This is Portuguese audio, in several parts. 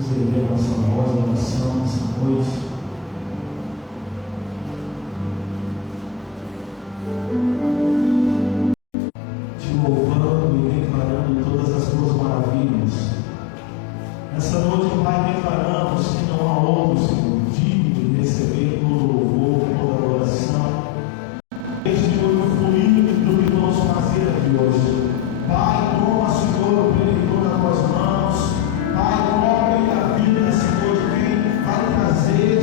Vamos erguer a nossa voz de oração nessa noite. Te louvando e declarando todas as tuas maravilhas. Nessa noite, Pai, declaramos que não há outro, Senhor, digno de receber todo louvor, toda adoração. Este foi o fluir do que vamos fazer aqui hoje. Pai, toma, Senhor, o benedito nas tuas mãos. Pai, coloca a vida, Senhor, de quem vai trazer,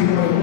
Aleluia.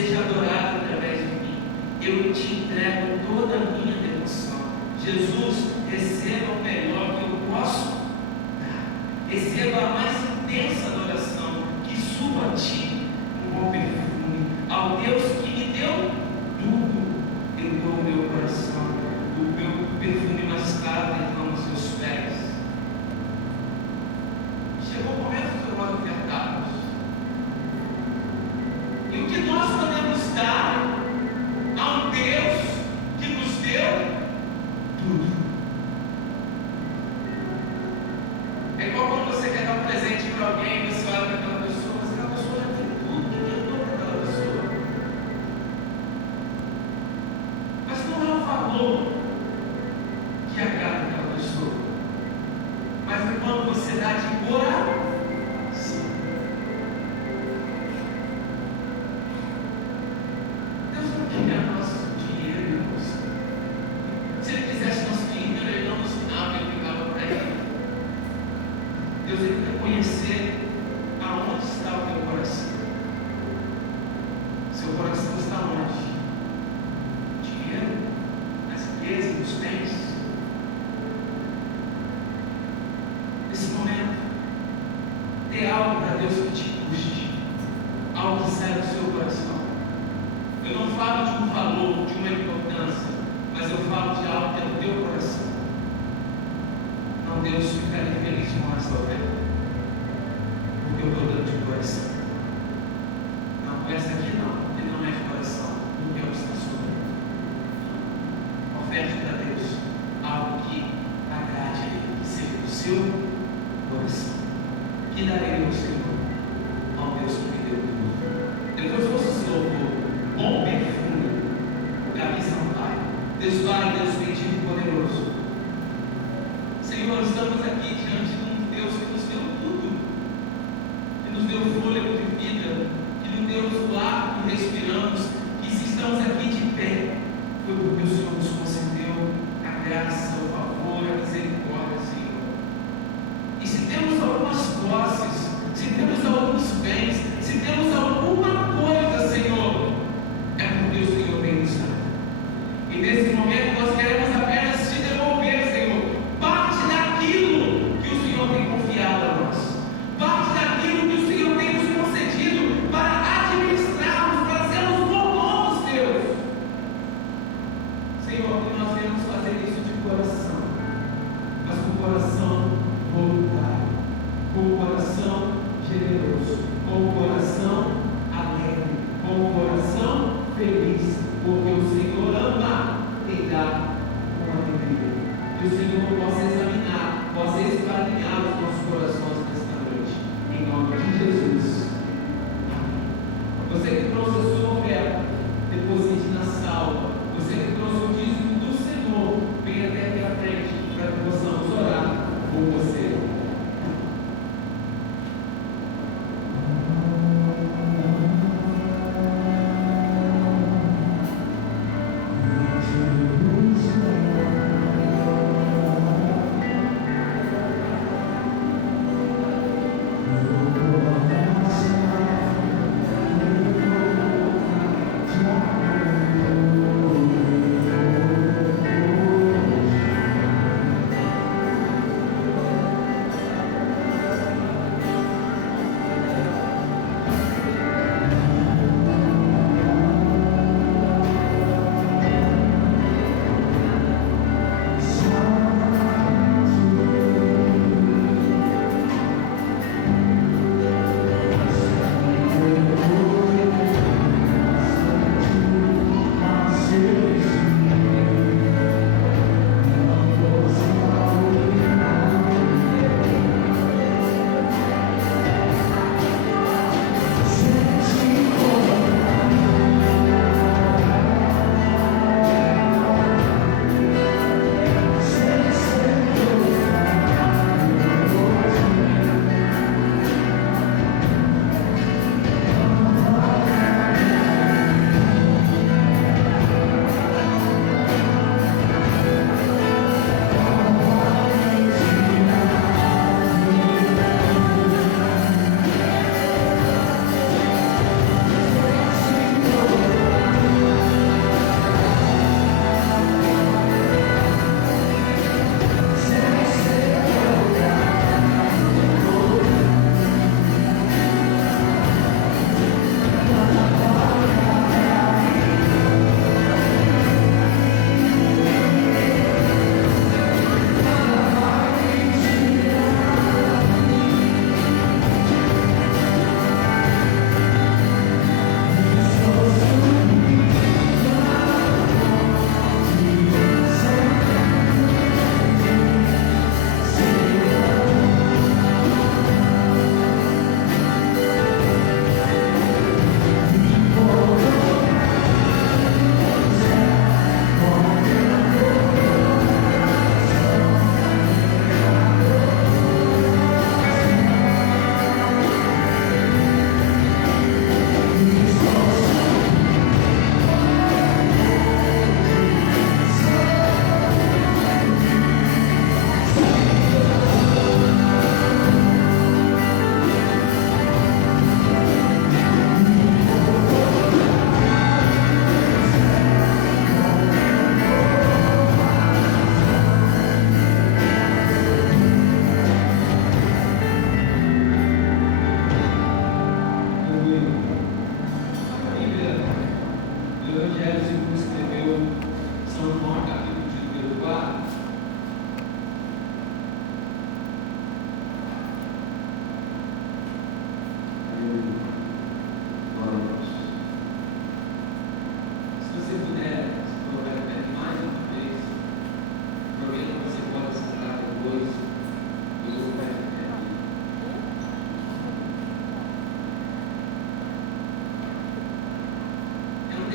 seja adorado através de mim. Eu te entrego toda a minha devoção. Jesus, receba o melhor que eu posso dar. Receba a mais intensa adoração, que suba a ti um bom perfume. Ao Deus que me deu tudo, eu dou o meu coração, o meu perfume mais caro derrama aos seus pés. Chegou o momento de nós ofertarmos. E o que nós podemos dar a um Deus que nos deu tudo? É igual quando você quer dar um presente para alguém, você olha para aquela pessoa, mas aquela pessoa já tem tudo, o que eu dou para aquela pessoa? Mas não é o valor que agrada aquela pessoa, mas é quando você dá de coração. Deus não quer nosso dinheiro, irmãos. Se Ele quisesse nosso dinheiro, Ele não nos dava, Ele pegava para Ele. Deus, Ele quer conhecer aonde está o teu coração. Seu coração está onde? Dinheiro, nas riquezas, nos bens. Nesse momento, dê algo para Deus que te custe, algo que saia do seu coração. Eu não falo de um valor, de uma importância, mas eu falo de algo que é do teu coração. Não, Deus ficaria feliz com essa oferta, porque eu estou dando de coração. Não, essa aqui não, ele não é de coração, porque é o que está sobrando. Oferte para Deus algo que agrade a Ele, que seja do seu coração. Que darei ao Senhor, ao Deus que me deu tudo. Depois você louvor, bom perfume, Gabi Sampaio. Deus Pai, Deus bendito e poderoso. Senhor, estamos aqui diante de um Deus que nos deu tudo, que nos deu fôlego de vida, que nos deu o ar que respiramos, que se estamos aqui de pé, foi porque o Senhor nos concedeu a graça, o favor, a misericórdia, Senhor. E se temos algumas posses, se temos alguns bens, se temos alguma coisa, Senhor, é porque o Senhor tem nos dado. E nesse momento nós queremos apenas te devolver, Senhor, parte daquilo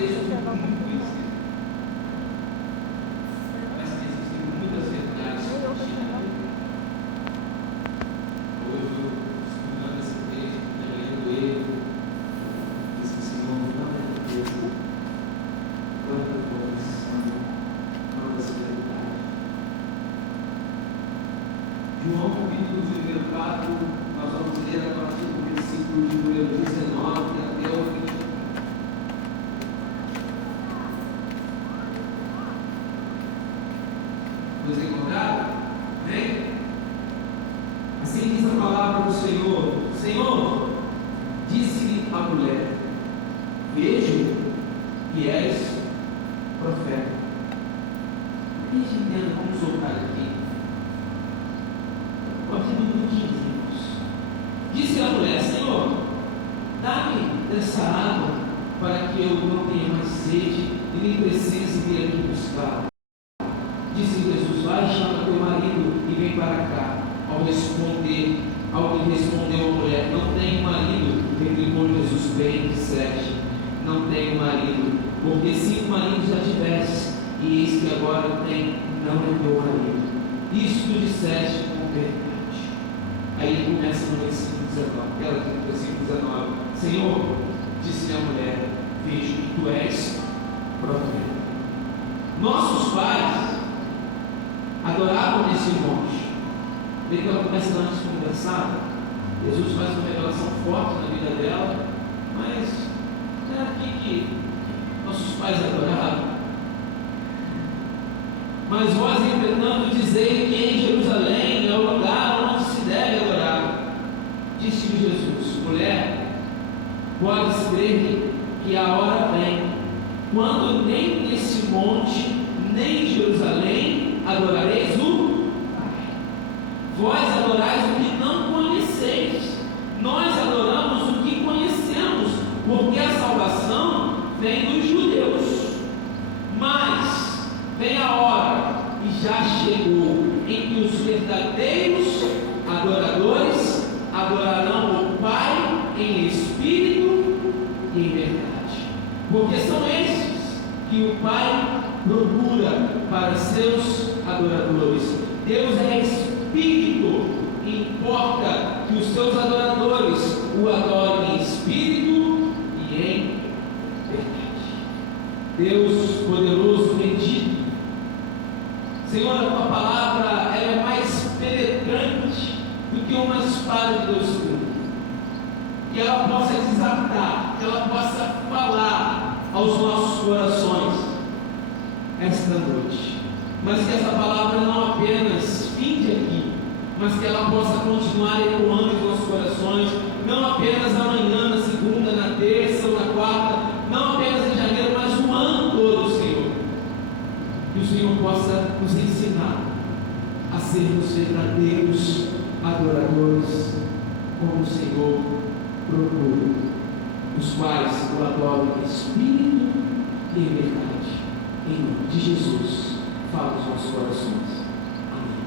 texto muito conhecido. Mas que existem muitas verdades contidas. Hoje eu estudando esse texto, lendo ele, disse: Senhor, quanta riqueza, quanta convicção, quanta serenidade. João capítulo 4, nós vamos ler a partir do versículo de número 19 até o 20. Nos encontraram? Amém? Assim diz a palavra do Senhor: Senhor, disse-lhe a mulher: vejo que és profeta. A gente entenda como soltar aqui. A partir do 15, irmãos. Disse a mulher: Senhor, dá-me dessa água para que eu não tenha mais sede e nem precise vir aqui buscar. Disse Jesus: vai, chama teu marido e vem para cá. Ao lhe respondeu a mulher: não tenho marido. Replicou Jesus: bem disseste, não tenho marido, porque 5 maridos já tivestes, e eis que agora tem, não é teu marido. Isso tu disseste com verdade. Aí ele começa no versículo 19. Senhor, disse a mulher, vejo que tu és profeta. Nossos pais adoravam nesse monte. Vê que ela começa antes de conversar. Jesus faz uma revelação forte na vida dela, mas é aqui que nossos pais adoravam. Mas vós, entretanto, dizei que em Jerusalém é o lugar onde se deve adorar. Disse-lhe Jesus: mulher, podes crer que a hora vem, quando nem nesse monte, nem em Jerusalém adorareis o Pai. Vós adorais o que não conheceis, nós adoramos o que conhecemos, porque a salvação vem dos judeus. Mas vem a hora, e já chegou, em que os verdadeiros adoradores adorarão o Pai em espírito e em verdade, porque são estes que o Pai procura para seus adoradores. Deus é espírito e importa que os seus adoradores o adorem em espírito e em verdade. Deus poderoso, bendito, Senhor, a tua palavra ela é mais penetrante do que uma espada de 2 gumes. Que ela possa desatar, que ela possa falar aos nossos corações esta noite. Mas que essa palavra não apenas finde aqui, mas que ela possa continuar ecoando em nossos corações, não apenas amanhã, na segunda, na terça ou na quarta, não apenas em janeiro, mas o ano todo, Senhor. Que o Senhor possa nos ensinar a sermos verdadeiros adoradores, como o Senhor procura, os quais o adoram em espírito e em verdade. Em nome de Jesus, fala os nossos corações. Amém.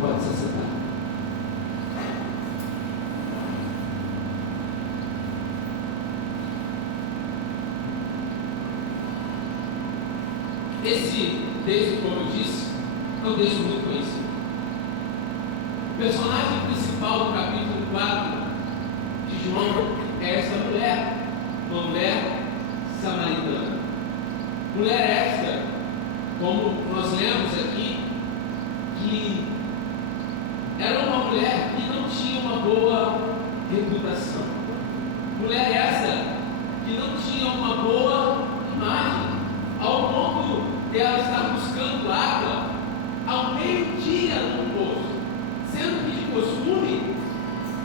Pode se sentar. Esse texto, como eu disse, é um texto muito conhecido. O personagem principal do capítulo 4 de João é essa mulher, uma mulher samaritana. Mulher esta, como nós lemos aqui, que era uma mulher que não tinha uma boa reputação. Mulher essa que não tinha uma boa imagem, ao ponto de ela estar buscando água ao meio-dia no poço, sendo que de costume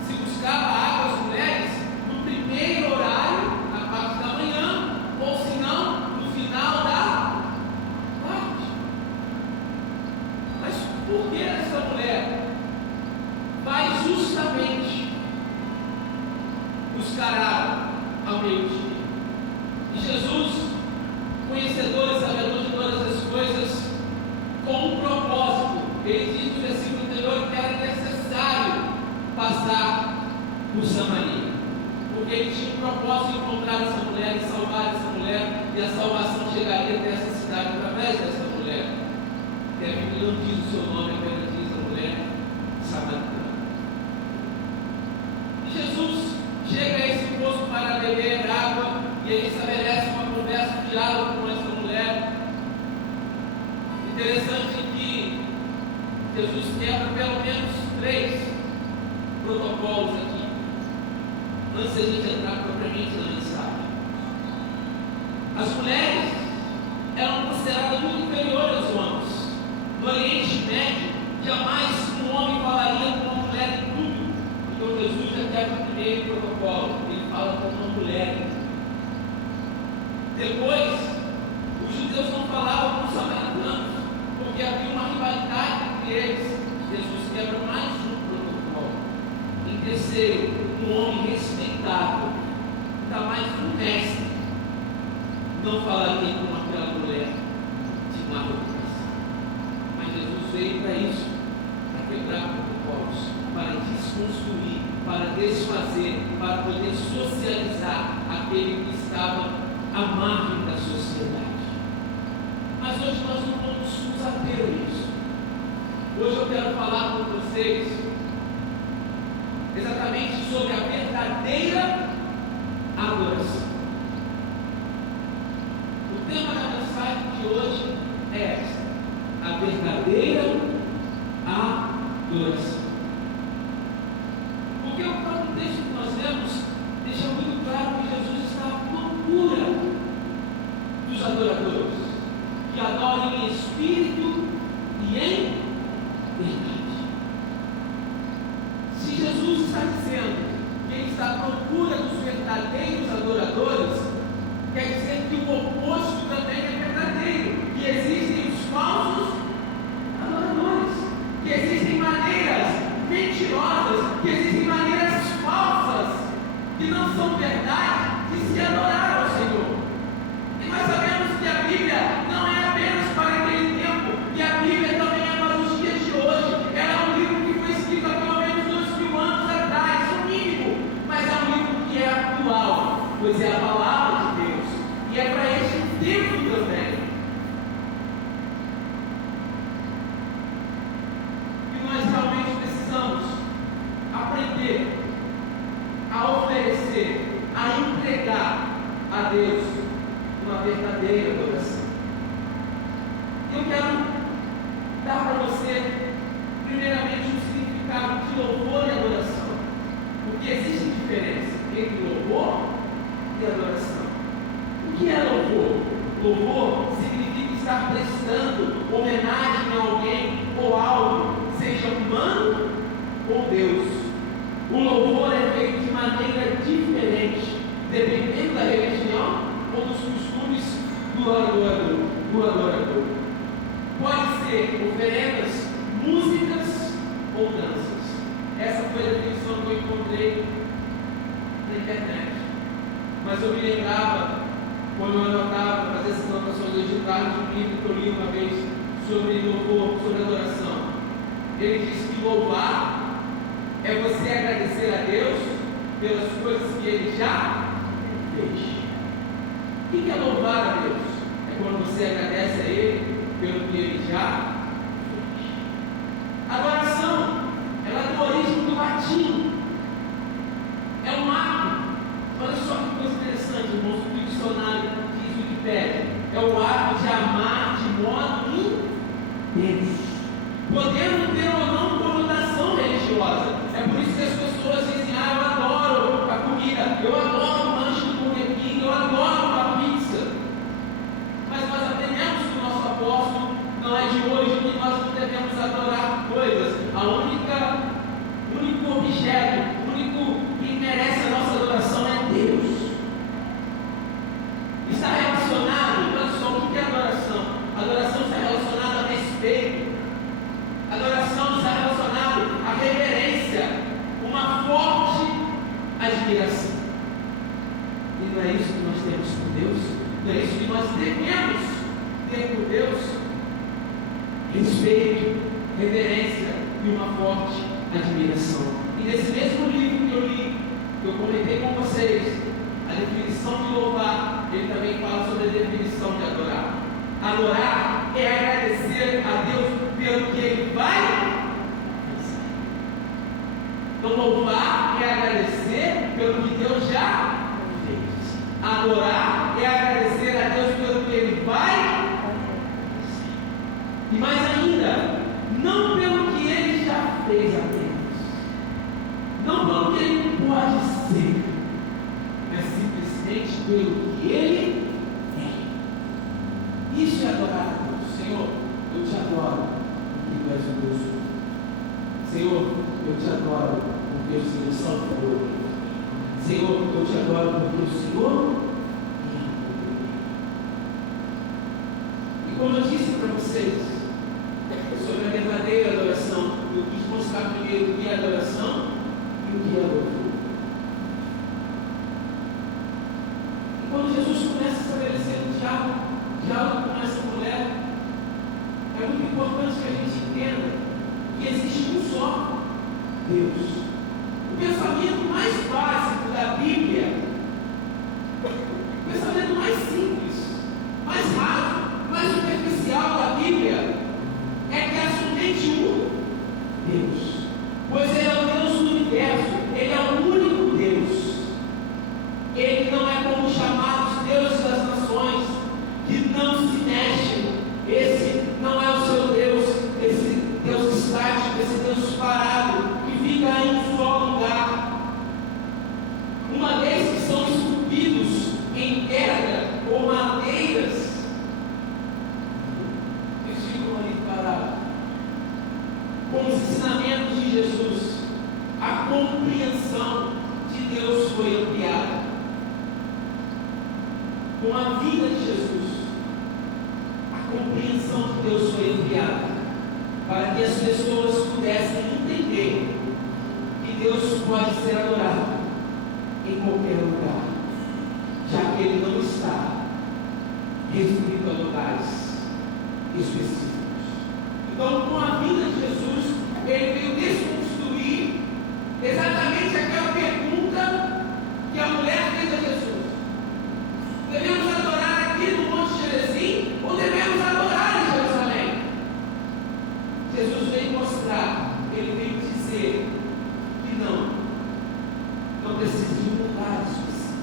se buscava água às mulheres no primeiro horário, na parte da manhã, ou se não, no final da tarde. Mas por que essa mulher vai justamente buscar água ao meio-dia? E Jesus, conhecedor e sabedor de todas as coisas, com um propósito, ele diz no versículo anterior que era necessário passar por Samaria. porque ele tinha um propósito de encontrar essa mulher e salvar essa mulher, e a salvação chegaria até essa cidade através dessa mulher. E a Bíblia não diz o seu nome, apenas diz a mulher samaritana. E Jesus chega a esse poço para beber água, e ele estabelece uma conversa, um diálogo com essa mulher. Interessante que Jesus quebra pelo menos 3 protocolos aqui, antes de a gente entrar propriamente na mensagem. As mulheres eram consideradas muito inferiores aos homens. No Oriente Médio, jamais um homem falaria com uma mulher em tudo. Então Jesus já quebra o primeiro protocolo, ele fala com uma mulher. Depois, os judeus não falavam com os samaritanos, porque havia uma rivalidade entre eles. Jesus quebra mais um protocolo. Em terceiro, um homem respeitável, ainda mais um mestre, não falaria com aquela mulher de má reputação. Mas Jesus veio para isso, para quebrar protocolos, para desconstruir, para desfazer, para poder socializar aquele que estava à margem da sociedade. Mas hoje nós não vamos nos ater a isso. Hoje eu quero falar com vocês exatamente sobre a verdadeira adoração. O tema da mensagem de hoje é essa: a verdadeira adoração. Porque o próprio texto que nós lemos deixa muito claro que Jesus está à procura dos adoradores, que adoram em espírito e em verdade. Se Jesus está dizendo que ele está à procura dos verdadeiros adoradores, quer dizer que o oposto também é verdadeiro, que existem os falsos adoradores, que existem maneiras mentirosas, que existem maneiras falsas, que não são verdade, de se adorar ao Senhor. E nós sabemos que a Bíblia não é apenas para aquele tempo, que a Bíblia também é para os dias de hoje. Ela é um livro que foi escrito há pelo menos 2000 anos atrás, no mínimo, mas é um livro que é atual, pois é a palavra de Deus, e é para este tempo também. E nós realmente precisamos aprender a oferecer, a entregar a Deus uma verdadeira adoração. Eu quero dar para você, primeiramente, um significado de louvor e adoração, porque existe diferença entre louvor e adoração. O que é louvor? Louvor significa estar prestando homenagem a alguém ou algo, seja humano ou Deus. O louvor é feito de maneira diferente, dependendo da religião ou dos costumes do adorador. Pode ser oferendas, músicas ou danças. Essa foi a definição que eu encontrei na internet. Mas eu me lembrava, quando eu anotava, fazia essas anotações digitais de um livro que eu li uma vez sobre louvor, sobre adoração. Ele diz que louvar é você agradecer a Deus pelas coisas que Ele já fez. O que é louvar a Deus? É quando você agradece a Ele pelo que Ele já fez. Adoração, ela é de origem do latim. É um ato. Olha só que coisa interessante, irmãos, o dicionário diz o que pede. É o ato de amar de modo intenso, podendo ter ou não conotação religiosa. É por isso que as pessoas dizem: ah, eu adoro a comida, eu adoro o lanche do Burger King, eu adoro uma pizza. Mas nós aprendemos que o nosso apóstolo não é de hoje, que nós não devemos adorar coisas. O único objeto, o único que merece a nossa adoração é Deus. Está relacionado, olha só, o que é adoração? Adoração está relacionada a respeito. Adoração está relacionada a reverência, uma forte admiração. E não é isso que nós temos por Deus? Não é isso que nós devemos ter por Deus? Respeito, reverência e uma forte admiração. E nesse mesmo livro que eu li, que eu comentei com vocês, a definição de louvar, ele também fala sobre a definição de adorar. Adorar é agradecer a Deus pelo que Ele vai fazer. Então, louvar é agradecer pelo que Deus já fez. Adorar é agradecer a Deus pelo que Ele vai fazer. E mais ainda, não pelo que Ele já fez apenas, não pelo que Ele pode ser, mas simplesmente pelo que Ele é. Isso é adorar a Deus. Senhor, eu te adoro porque tu és o Deus único. Senhor, eu te adoro porque o Senhor salvou. Senhor, eu te adoro porque o Senhor me amou. E como eu disse para vocês sobre a verdadeira adoração, eu quis mostrar primeiro o que é adoração e o que é louvor. E quando Jesus começa a estabelecer um diálogo com essa mulher, é muito importante que a gente entenda que existe um só Deus. O pensamento mais básico da Bíblia, o pensamento mais simples, mais raso, mais superficial da Bíblia, é que há somente um Deus, pois Ele é o Deus do universo, Ele é o único Deus. Ele não é como os chamados deuses das nações, que não se mexem. Esse não é o seu Deus, esse Deus estático, esse Deus parado, que fica em um só lugar. Uma vez que são esculpidos em pedra ou madeiras, eles ficam ali parados. Com os ensinamentos de Jesus, a compreensão de Deus foi ampliada. Com a vida de Jesus, a compreensão de Deus foi ampliada, para que as pessoas pudessem entender que Deus pode ser adorado em qualquer lugar, já que Ele não está restrito a lugares específicos. Então, com a vida de Jesus, Ele veio desconstruir exatamente aquela pergunta que a mulher fez a Jesus: devemos adorar aqui no Monte Gerizim ou devemos adorar em Jerusalém? Jesus veio mostrar, Ele veio dizer que não precisa de um lugar específico.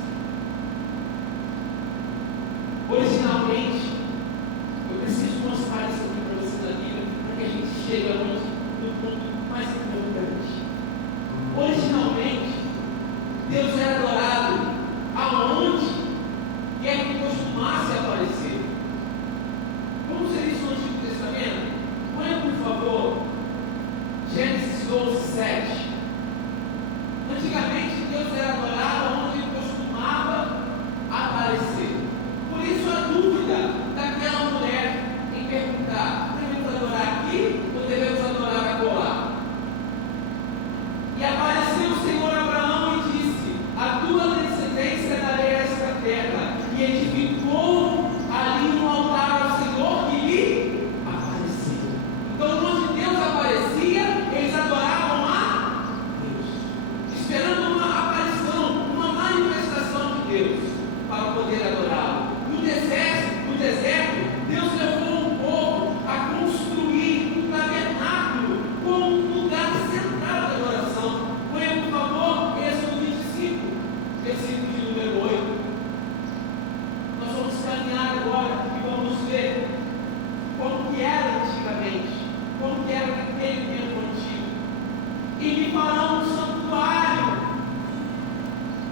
Originalmente, eu preciso mostrar isso aqui para você na Bíblia, para que a gente chegue no ponto mais importante. Originalmente, Deus era adorado aonde quer que costumasse aparecer. Vamos ver isso no Antigo Testamento? Põe, por favor, Gênesis 12:7. Antigamente, Deus era adorado onde Ele costumava aparecer. Por isso, a dúvida daquela mulher em perguntar: devemos adorar aqui ou devemos adorar acolá? E apareceu o Senhor a Abraão e disse: a tua descendência darei a esta terra. E edificou ali um altar ao Senhor que lhe apareceu. Então, onde Deus aparecia, eles adoravam a Deus, esperando uma aparição, uma manifestação de Deus, para poder adorá-lo. No deserto, Deus levou o povo a construir um tabernáculo como um lugar central da adoração. Põe, por favor, Êxodo 25, versículo de número 8. Nós vamos caminhar agora e vamos ver como que era antigamente, como que era naquele tempo antigo. E me farão um santuário,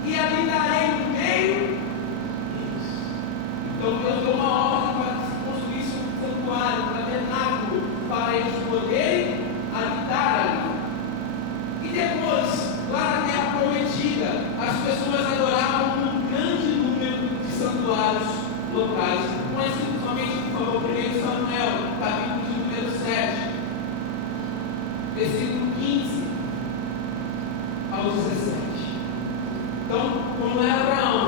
e habitarei no meio deles. Então Deus deu uma ordem para que se construísse um santuário, um tabernáculo, para eles poderem habitar ali. E depois, lá na terra prometida, as pessoas adoravam um grande número de santuários locais. Mas principalmente, por favor, 1 Samuel, capítulo de número 7, versículo 15 ao 17. Então, como era Abraão,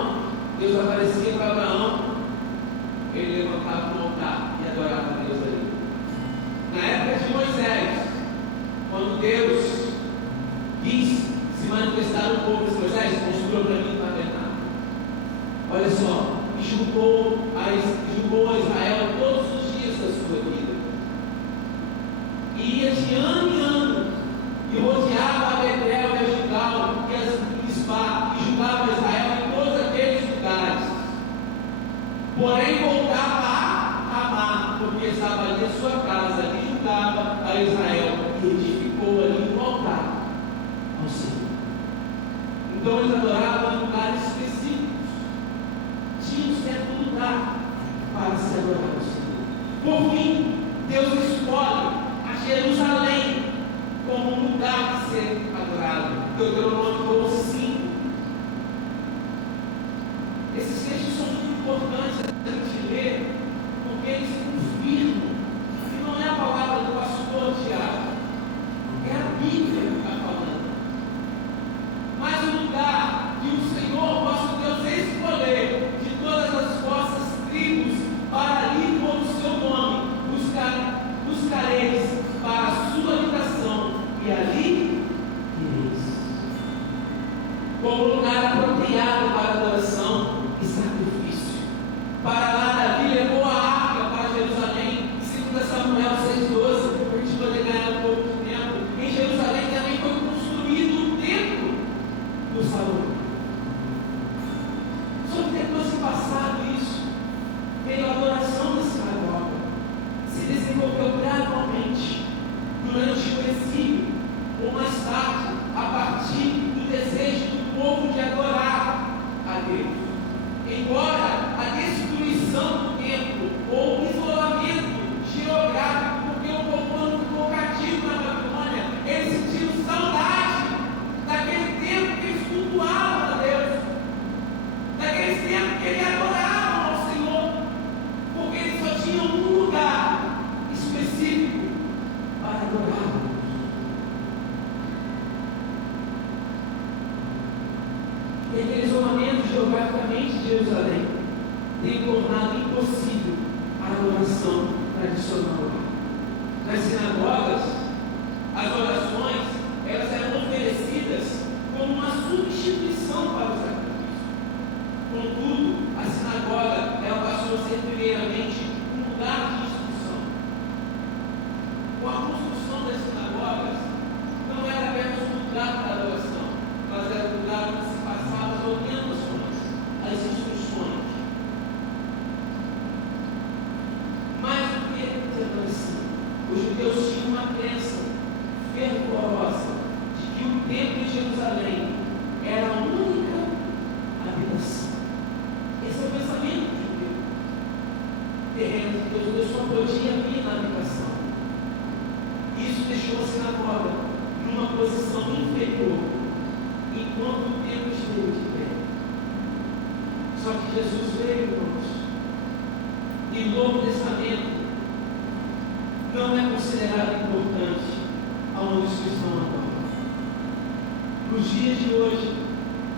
Deus aparecia para Abraão, ele levantava um altar e adorava a Deus ali. Na época de Moisés, quando Deus quis se manifestar no povo de Moisés, construiu para mim um tabernáculo. olha só, julgou a Israel todos os dias da sua vida. E ia de ano em ano, e rodeava a Betel e a Gilgal e a Mispá, e julgava Israel em todos aqueles lugares. Porém, voltava a Ramá, porque estava ali a sua casa, e julgava a Israel, e edificou ali um altar ao Senhor. Então eles adoravam em lugares específicos. Tinha um certo lugar para se adorar ao Senhor. Por fim, Deus escolhe a Jerusalém como um lugar de ser adorado. Deuteronômio 5. Esses textos são muito importantes a gente ler, porque eles confirmam que não é a palavra do pastor Tiago, é a Bíblia que está falando. Mas o lugar que o Senhor, vosso Deus, escolher de todas as vossas tribos para ali pôr o seu nome, buscareis para a sua habitação, e ali ireis. Como lugar apropriado para adoração e sacrifício. Para lá Davi levou a arca para Jerusalém, segundo Samuel 6,12, para a gente poder ganhar um pouco de tempo. Em Jerusalém também foi construído o templo do Salomão. Só que depois de passado isso, veio a adoração da sinagoga. Se desenvolveu gradualmente durante o exílio, ou mais tarde, a partir do desejo do povo de adorar a Deus. Embora a destruição do templo ou o isolamento geográfico, porque o povo, quando ficou cativo na Babilônia, eles sentiram saudade daquele tempo que eles cultuavam a Deus, daquele tempo que eles adoravam ao Senhor, porque eles só tinham um lugar específico para adorar. E aquele isolamento geograficamente de Jerusalém tem tornado impossível a adoração tradicional. Nas sinagogas, as orações elas eram oferecidas como uma substituição para o sacrifício. Contudo, a sinagoga ela passou a ser primeiramente um lugar de instrução. Com a construção das sinagogas, não era apenas um lugar para adoração, mas era um lugar onde se passavam as orientações, as instruções. Mais do que adoração, os judeus tinham uma crença fervorosa de que o templo de Jerusalém era a única habitação. Esse é o pensamento judeu. Terreno de Deus só podia vir na habitação. Isso deixou a sinagoga numa posição inferior, enquanto o templo esteve de pé. Só que Jesus veio, irmãos, e o Novo Testamento não é considerado importante aonde os cristãos adoram. Nos dias de hoje,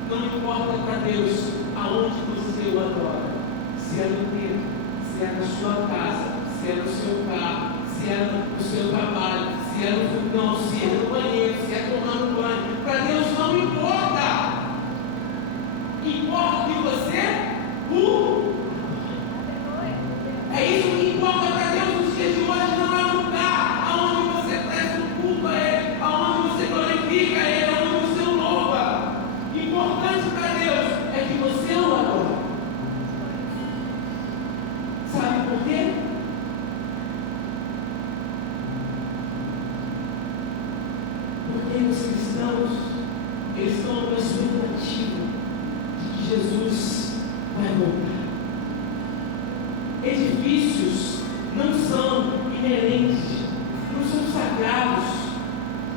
não importa para Deus aonde você o adora, se é no templo, se é na sua casa, se é no seu carro, se é no seu trabalho, se é no fogão, se é no banheiro, se é tomando banho. Para Deus não importa. Importa que você o é isso que importa para Deus nos dias de hoje. Não é um lugar aonde você presta um culto a Ele, aonde você glorifica a Ele, aonde você o louva. Importante para Deus é que você o adora. Sabe por quê? Porque os cristãos, eles estão numa expectativa de que Jesus vai voltar. Edifícios não são inerentes, não são sagrados.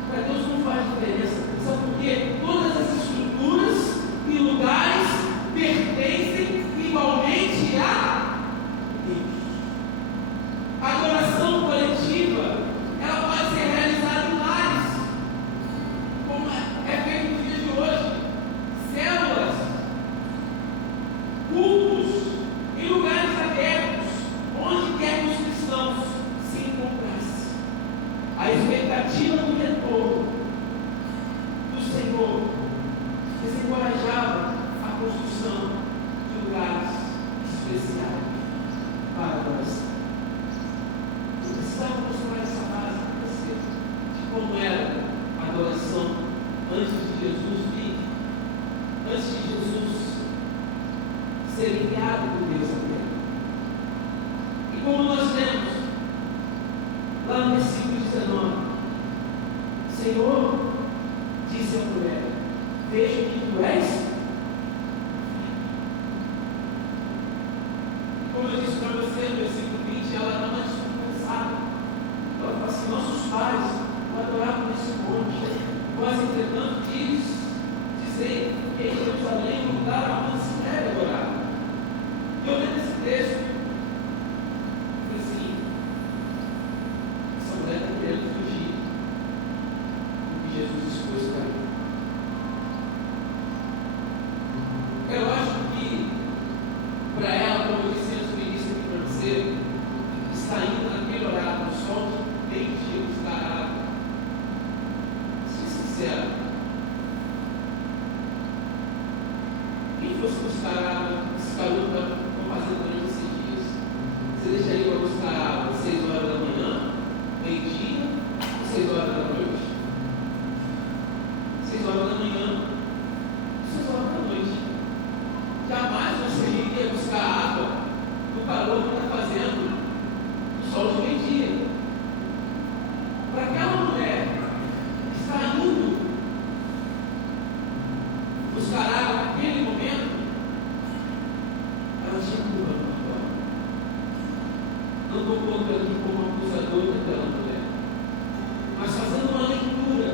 Para Deus não faz diferença. Sabe por quê? Todas as estruturas e lugares pertencem igualmente a Deus. A adoração coletiva, ela pode ser realizada em lares, como é feito nos dias de hoje. Células, cultos, em lugares abertos, onde quer que os cristãos se encontrassem. A expectativa do retorno do Senhor ser enviado por Deus à terra. E como nós lemos lá no versículo 19, o Senhor disse à mulher: vejo que tu és. Como eu disse para você no versículo 20, ela dá uma descompensada. Ela fala assim: nossos pais o adoravam nesse monte. Vós, entretanto, dizei que em Jerusalém um lugar onde se deve adorar. E eu lendo esse texto, eu falei assim: essa mulher está querendo fugir do que Jesus expôs para mim. Eu acho que, para ela, como eu disse antes do início aqui para você, está indo naquele horário do sol que meio-dia buscar água. Ser sincero, quem fosse buscar água, esse calor que estão fazendo durante esses dias, você deixaria para buscar água às 6 horas da manhã, meio-dia, ou 6 horas da noite? 6 horas da manhã, 6 horas da noite. Jamais você iria buscar água no calor que está fazendo no sol de meio-dia. Para aquela mulher que está indo buscar água naquele momento, ela tinha culpa por fora. Não estou pondo aqui como acusador daquela mulher, mas fazendo uma leitura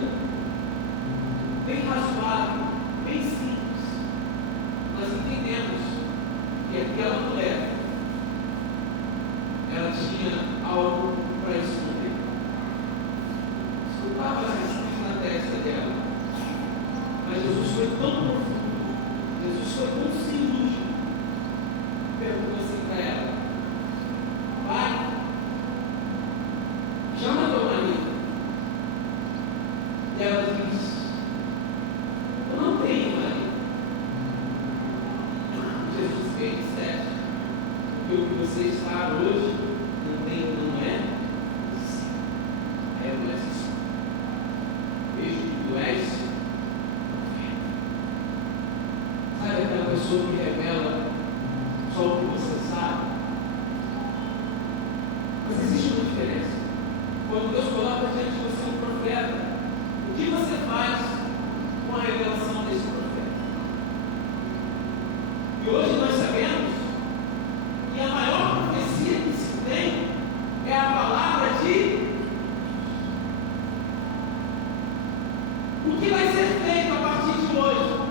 bem razoável, bem simples, nós entendemos que aquela mulher, ela tinha algo para esconder. Isso não estava escrito na testa dela, mas Jesus foi tão profundo, Jesus foi tão cirúrgico, perguntou assim para ela: vai, chama teu marido. E ela diz: eu não tenho marido. Jesus fez certo, porque o que você está hoje não é? Sim. Aí a mulher disse: vejo que tu és. Sabe aquela pessoa que revela só o que você sabe? Mas existe uma diferença. Quando Deus coloca diante de você um profeta, o que você faz com a revelação desse profeta? E hoje nós sabemos que a maior profecia que se tem é a palavra de o que vai ser feito a partir de hoje,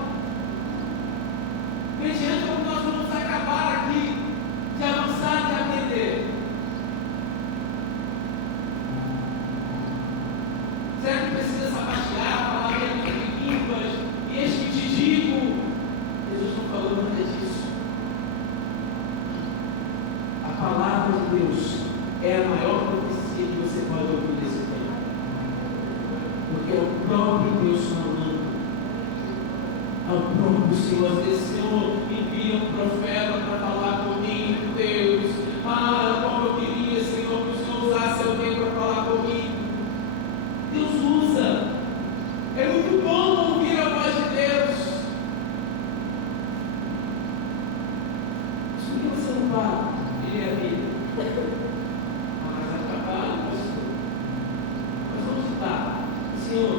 mediante o que nós vamos acabar aqui de avançar e aprender. Será que precisa sapatear, falar em línguas, e eis que te digo? Jesus não falou nada disso. A palavra de Deus é a maior profecia que você pode ouvir nesse tempo, porque é o próprio Deus falando. É o próprio Senhor desse: Senhor, envia um profeta para falar comigo, Deus. Como eu queria, Senhor, que o Senhor usasse alguém para falar comigo. Deus usa. É muito bom ouvir a voz de Deus. Mas por que você não fala? Ele é a vida. Mas acabar, pastor. Mas onde está? Senhor,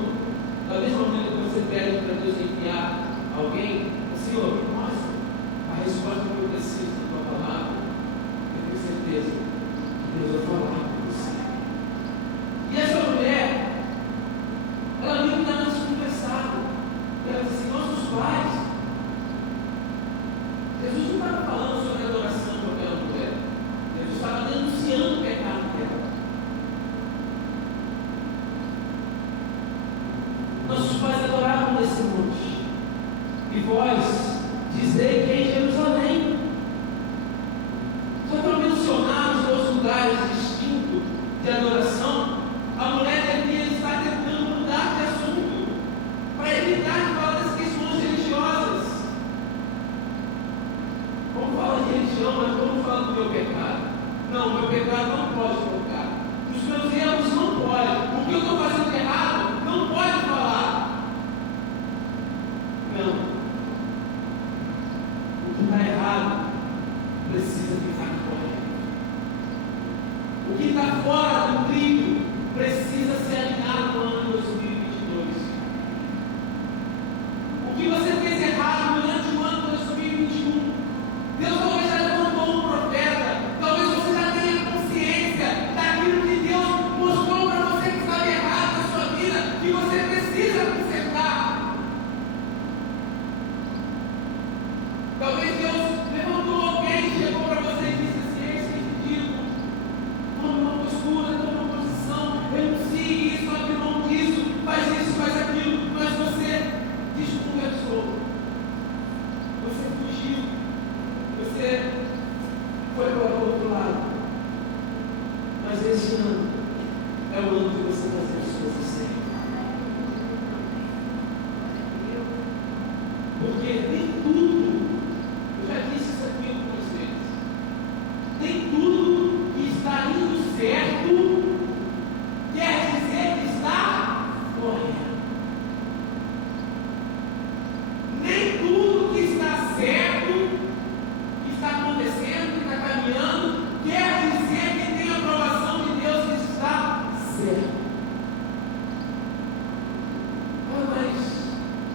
da mesma maneira que você pede para Deus enviar alguém, Senhor, me mostra a resposta que eu preciso da tua palavra. Eu tenho certeza que Deus vai falar com você. E essa mulher, ela vive na desconversada. Ela diz assim: nossos pais. Jesus não estava falando sobre adoração com aquela mulher. Jesus estava denunciando o pecado dela. Nossos pais adoravam nesse monte. E vós dizei que é em Jerusalém. Só para mencionar os dois lugares distintos de adoração, a mulher devia estar tentando mudar de assunto para evitar de falar das questões religiosas. Vamos falar de religião, mas vamos falar do meu pecado. Não, meu pecado não pode tocar. Os meus erros não podem. O que eu estou fazendo errado não pode falar. Não. O que está errado precisa ficar correto. O que está fora do trilho precisa ser alinhado no ano 2022. O que você fez errado durante o ano 2021, Deus talvez já levantou um profeta, talvez você já tenha consciência daquilo que Deus mostrou para você que estava errado na sua vida, que você precisa consertar. Talvez Deus levantou alguém que chegou para você e disse assim: esse pedido, toma uma postura, toma uma posição, renuncie isso, abre mão disso, faz isso, faz aquilo, mas você desconversou, você fugiu, você foi para o outro lado. Mas esse ano é o ano que você fazer as coisas certas. Porque nem tudo, eu já disse isso aqui algumas vezes, nem tudo que está indo certo quer dizer que está correto. Nem tudo que está certo, que está acontecendo, que está caminhando, quer dizer que tem a aprovação de Deus que está certo. Ah, mas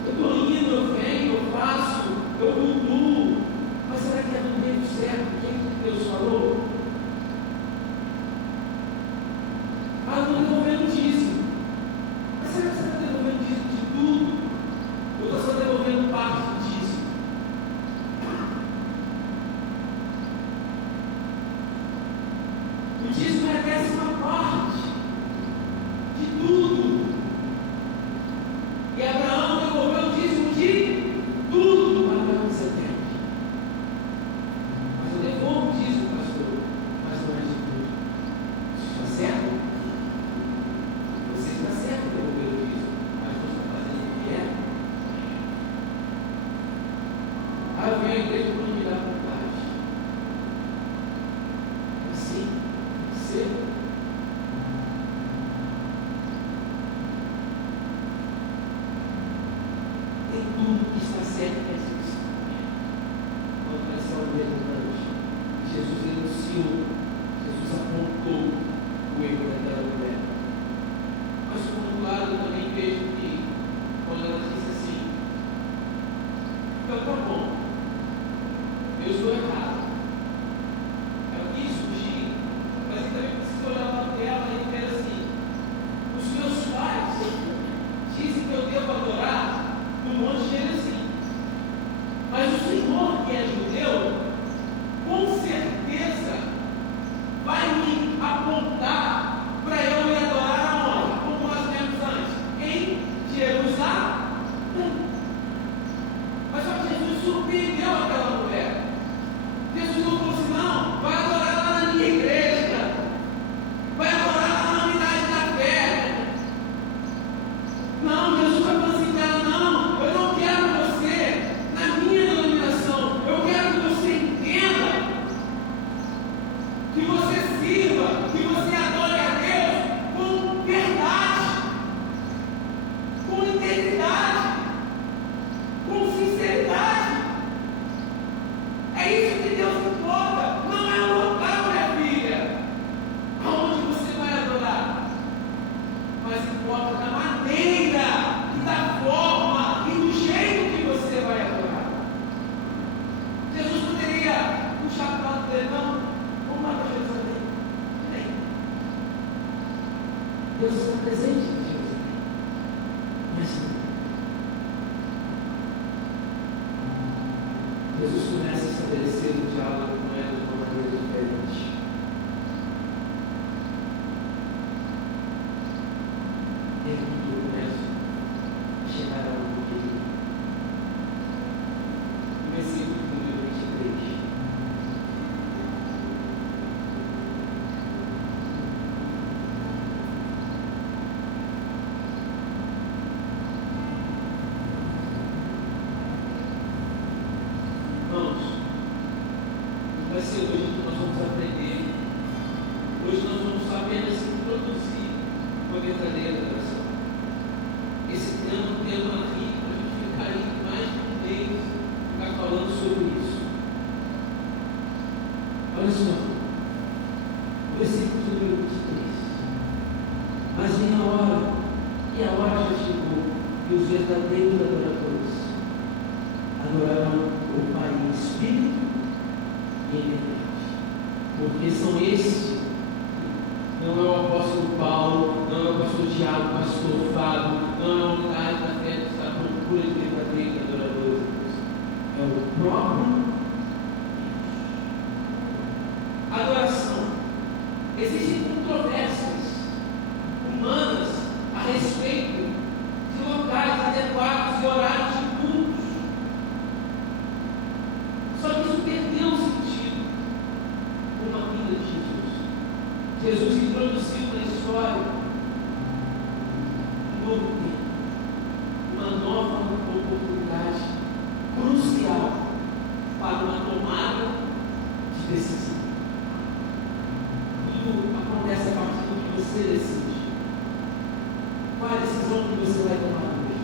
eu estou indo, eu venho, eu faço, eu cultuo, mas será que é do jeito certo? O que Deus falou? Ah, eu estou devolvendo dízimo. Mas será que você está devolvendo dízimo de tudo? Eu estou só devolvendo parte do dízimo. O dízimo é a 10ª parte de tudo. E Abraão devolveu o dízimo de tudo. Abraão, você tem. Mas eu devolvo o dízimo, pastor. Mas não é de tudo. Isso está certo? Você está certo em devolver o dízimo, mas não está fazendo o que é? Ah, eu venho à igreja para não me dar vontade. Assim, ser. Tem tudo que está certo que existe. Quando nessa hora redundante, Jesus denunciou, Jesus apontou o erro daquela mulher. Mas por outro lado, eu também vejo que quando ela disse assim: então tá bom, eu estou errado, eu quis fugir, mas eu também preciso olhar para ela e ver assim: os meus pais dizem que eu devo adorar no monte Gerizim, mas o Senhor, que é judeu, com certeza vai me apontar para eu me adorar aonde? Como nós vemos antes, em Jerusalém. Mas só que Jesus surpreendeu aquela mulher. Jesus não falou assim: não, vai adorar lá na minha igreja, vai adorar lá na unidade da fé. Não, Jesus vai falar assim: cara, não, eu não quero você na minha denominação, eu quero que você entenda, que você sirva, que você adore a Deus com verdade, com integridade, com sinceridade. É isso que Deus importa, não é o local, minha filha, aonde você vai adorar, mas importa da maneira, e da forma e do jeito que você vai adorar. Jesus poderia puxar para o lado dele: não, vamos lá para Jerusalém. Nem. Deus está presente em Jerusalém, mas não. Jesus começa a estabelecer o diálogo com ela de uma maneira diferente. E aí tudo começa a chegar ao nível. No versículo número 23. Irmãos, vai ser hoje que nós vamos aprender. Hoje nós vamos apenas introduzir uma verdadeira adoração. Esse tema é um tema rico para a gente ficar aí mais de um mês, ficar falando sobre isso. Olha só, versículo número 23. Mas vem a hora, e a hora já chegou, que os verdadeiros adoradores adorarão o Pai em espírito e em verdade. Porque são esses, não é o apóstolo Paulo, não é o pastor Tiago, o pastor Fábio, não é a unidade da fé que está à procura de verdadeiros adoradores. É o próprio Deus. Adoração. Existem controvérsias humanas a respeito de locais adequados e horários de cultos. Só que isso perdeu o sentido com a vida de Jesus. Jesus introduziu na história um novo tempo, uma nova oportunidade crucial para uma tomada de decisão. Tudo acontece a partir do que você decide. Qual é a decisão que você vai tomar hoje?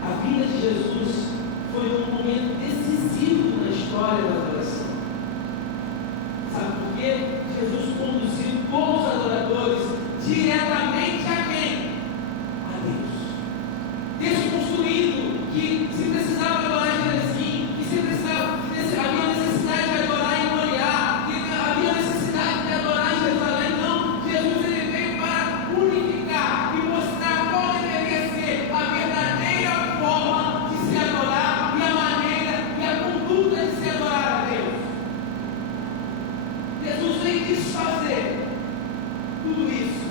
A vida de Jesus foi um momento decisivo na história da adoração. Sabe por quê? Jesus conduziu todos os adoradores diretamente a quem? A Deus. Desconstruindo que se precisava adorar em Jerusalém, que se precisava, havia necessidade de adorar em Moriá, que havia necessidade de adorar em Jerusalém. Não, Jesus ele veio para unificar e mostrar qual deveria ser a verdadeira forma de se adorar e a maneira e a conduta de se adorar a Deus. Jesus veio desfazer tudo isso.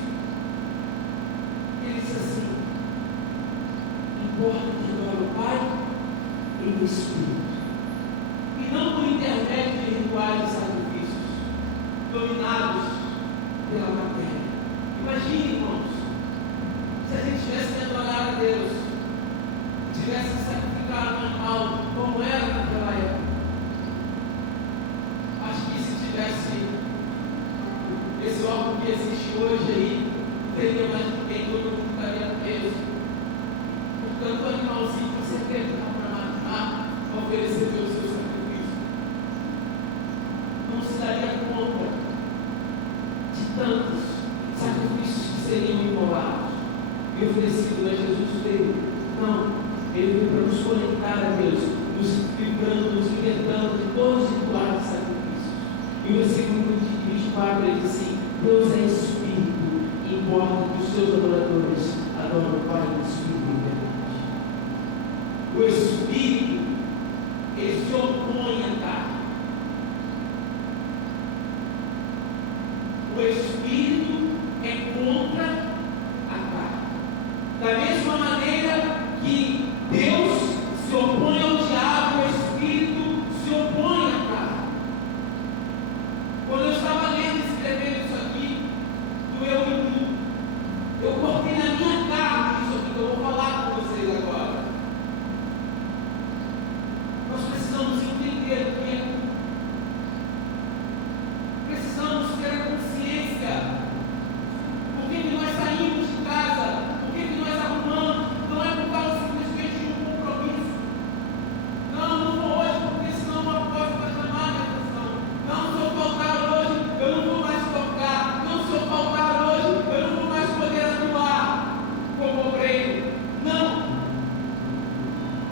Ele disse assim: importa que adore o Pai em espírito, e não por intermédio de rituais e sacrifícios dominados pela matéria. Imagine, irmãos, se a gente tivesse que adorar a Deus, tivesse que sacrificar um animal, como era naquela época. Acho que se tivesse esse órgão que existe hoje aí, não teria mais ninguém, todo mundo estaria preso. Portanto, o animalzinho com certeza dá para matar, para oferecer pelo seu sacrifício. Não se daria conta de tantos sacrifícios que seriam imolados e oferecidos, mas Jesus veio. Não, ele veio para nos conectar a Deus, nos livrando, nos libertando de todos os rituais de sacrifícios. E o versículo 24 ele diz assim: Deus é espírito, e importa que os seus adoradores adorem o Pai em espírito e verdade. O espírito, ele se opõe à carne. O espírito é contra a carne. Da mesma maneira que Deus se opõe ao diabo, o espírito se opõe à carne. Quando eu estava lendo e escrevendo isso aqui, doeu em mim. Eu cortei na minha carne isso aqui que eu vou falar com vocês agora. Nós precisamos entender que precisamos ter a consciência. Por que nós saímos de casa? Por que nós arrumamos? Não é por causa simplesmente de um compromisso. Não vou hoje porque senão uma coisa vai chamar a minha atenção. Não, se eu faltar hoje, eu não vou mais tocar. Não, se eu faltar hoje, eu não vou mais poder atuar como obreiro. Não.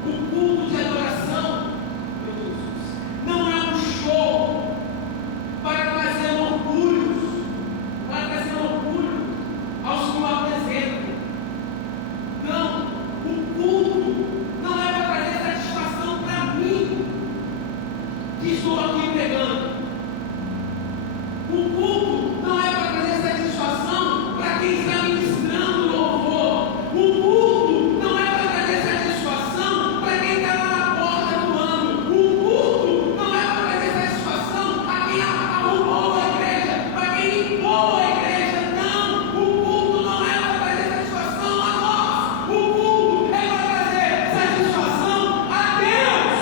O culto de adoração, meu Jesus, não é um show para trazer orgulho aos que o apresentam. Não, o culto não é para trazer satisfação para mim, que estou aqui pregando. O culto não é para trazer satisfação para quem está ministrando louvor. O culto não é para trazer satisfação para quem está lá na porta do ano. O culto não é para trazer satisfação a quem arrumou a igreja, para quem limpou a igreja. Não, o culto não é para trazer satisfação a nós. O culto é para trazer satisfação a Deus.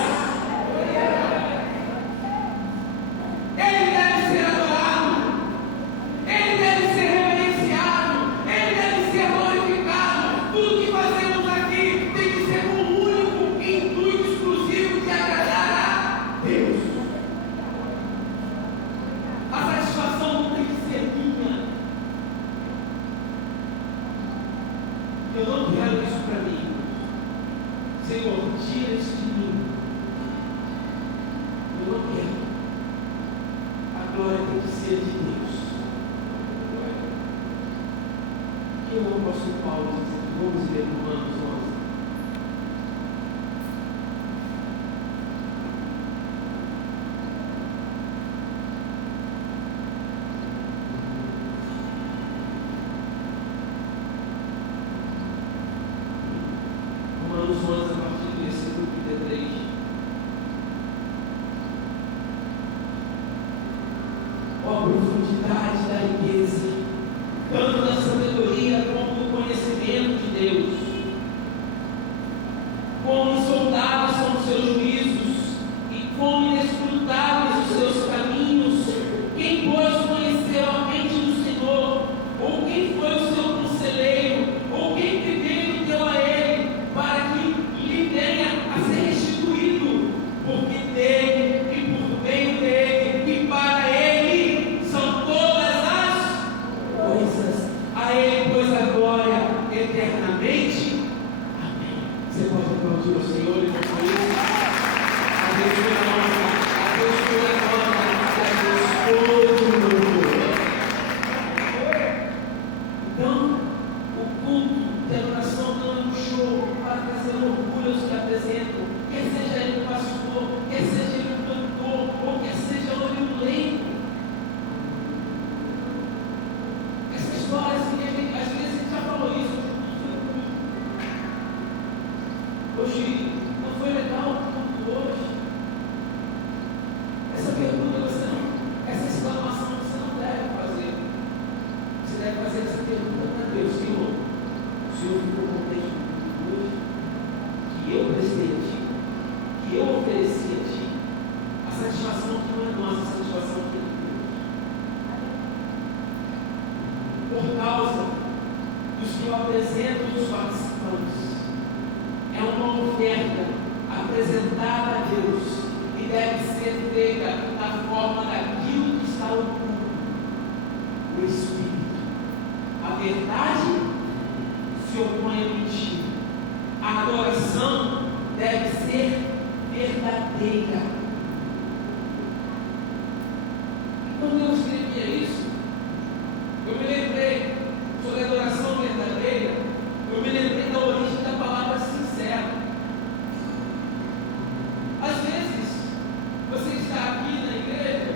apóstolo Paulo dizendo? Vamos ler Romanos 11. Romanos 11, a partir do versículo 33. Ó profundidade da riqueza, tanto da sabedoria como do conhecimento de Deus. Como insondáveis são os seus juízos e como inescrutáveis os seus caminhos. Quem, pois, conheceu a mente do Senhor? Ou quem foi o seu conselheiro? Ou quem primeiro deu a ele para que lhe venha a ser restituído? Porque dele e por meio dele e para ele são todas as coisas. A ele, pois, a glória eternamente. Amém. Você pode aplaudir o Senhor e por isso. A Deus toda a honra, a Deus toda a glória, a Deus todo o louvor. Então, o culto de adoração não é um show para trazer orgulho aos que apresentam, quer seja ele um pastor, quer seja ele um cantor, ou quer seja ele um leigo. Essa história, assim, às vezes a gente já falou isso. Hoje não foi legal o culto hoje. Essa pergunta você não, essa exclamação você não deve fazer. Você deve fazer essa pergunta para Deus: Senhor, o Senhor ficou contente com hoje? Que eu prestei a Ti, que eu ofereci a Ti. A satisfação que não é nossa, a satisfação que é de Deus. Por causa dos que eu apresento os participantes, é uma oferta apresentada a Deus e deve ser feita na forma daquilo que está oculto, o Espírito. A verdade se opõe à mentira. A adoração deve ser verdadeira. E quando eu escrevia isso, eu me lembrei sobre a adoração verdadeira, eu me lembrei da origem da palavra sincero. Às vezes, você está aqui na igreja,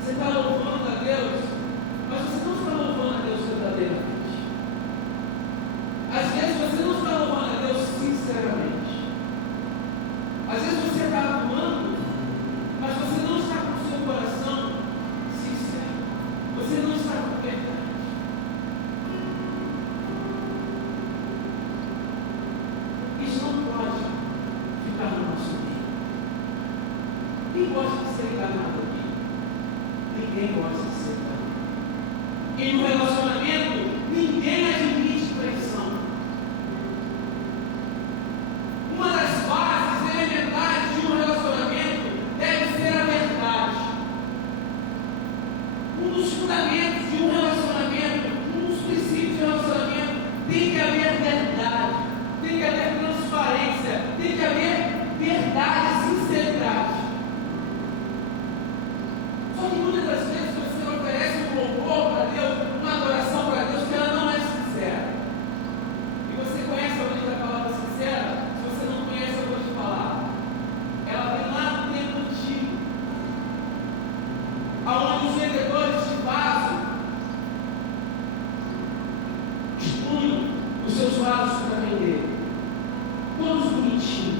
você está louvando a Deus, mas você não está louvando a Deus verdadeiramente. Às vezes você não está louvando a Deus sinceramente. Às vezes você está amando, mas você não está com o seu coração sincero. Você não está com verdade. Isso não pode ficar no nosso meio. Quem gosta de ser enganado aqui? Ninguém gosta de ser enganado. E no relacionamento, ninguém admite traição. Uma das bases elementares de um relacionamento deve ser a verdade. Um dos fundamentos de um relacionamento, um dos princípios de um relacionamento, tem que haver verdade, tem que haver transparência, tem que haver verdade, sinceridade. Só que muitas das vezes você oferece um louvor para Deus, uma adoração para Deus, que ela não é sincera. E você conhece a origem da palavra sincera? Se você não conhece, eu vou te falar. Ela vem lá no tempo antigo, aonde os vendedores de vaso expunham os seus vasos para vender, todos bonitinhos.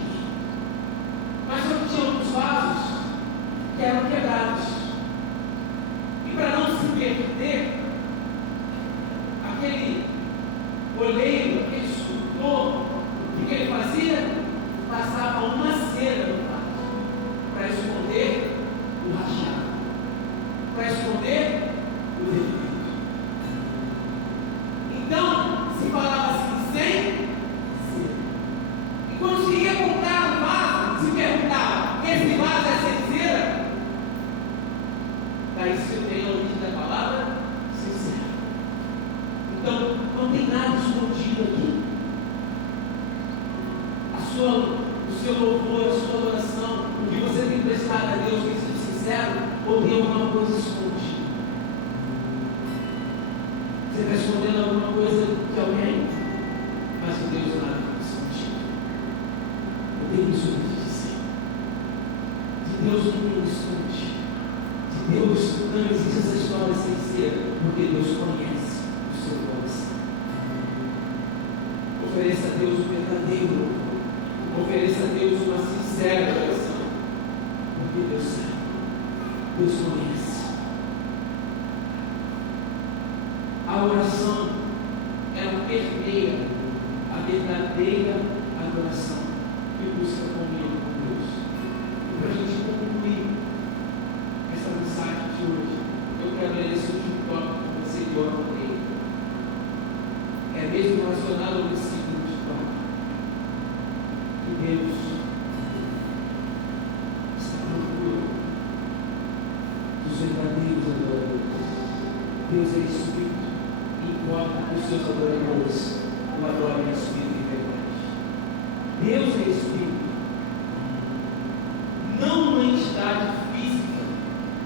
Mas só que tinha alguns vasos que eram quebrados. E para não se perder, aquele oleiro, aquele escultor, o que ele fazia? Passava uma cera no vaso para esconder o rachado, para esconder o defeito. Então, se falava assim, sem cera. E quando se ia comprar um vaso, se perguntava: esse vaso é sem cera? Daí se tem a origem da palavra sincero. Então, não tem nada escondido aqui. O seu louvor, a sua adoração, o que você tem prestado a Deus, tem sido sincero, ou tem alguma coisa escondida? Você está escondendo alguma coisa de alguém, mas que Deus nada disso contigo. Eu tenho isso de dizer. De Deus não tem isso contigo. De Deus não existe essa história sem ser, porque Deus conhece o seu coração. Ofereça a Deus um verdadeiro louvor. Ofereça a Deus uma sincera oração. Porque Deus sabe. Deus conhece. A oração, ela permeia a verdadeira adoração que busca comunhão com Deus. E para a gente concluir essa mensagem de hoje, eu quero ler esse último tópico com você que eu anotei. É mesmo relacionado ao versículo de Paulo. Que Deus está à procura dos verdadeiros adoradores. Deus é Espírito. Importa que os seus adoradores o adorem em espírito e verdade. Deus é Espírito, não uma entidade física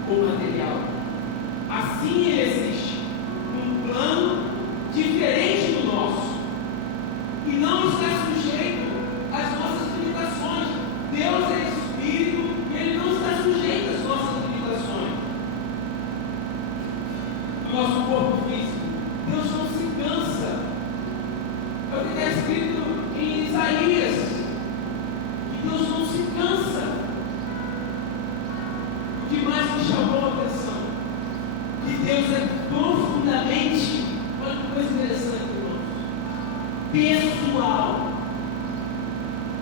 ou material. Assim ele existe, num plano diferente do nosso, e não está sujeito às nossas limitações. Deus é Espírito e ele não está sujeito às nossas limitações. O nosso corpo físico, Deus não se cansa. É o que está escrito em Isaías, que Deus não se cansa. O que mais me chamou a atenção, que Deus é profundamente, olha que coisa interessante, irmãos, pessoal.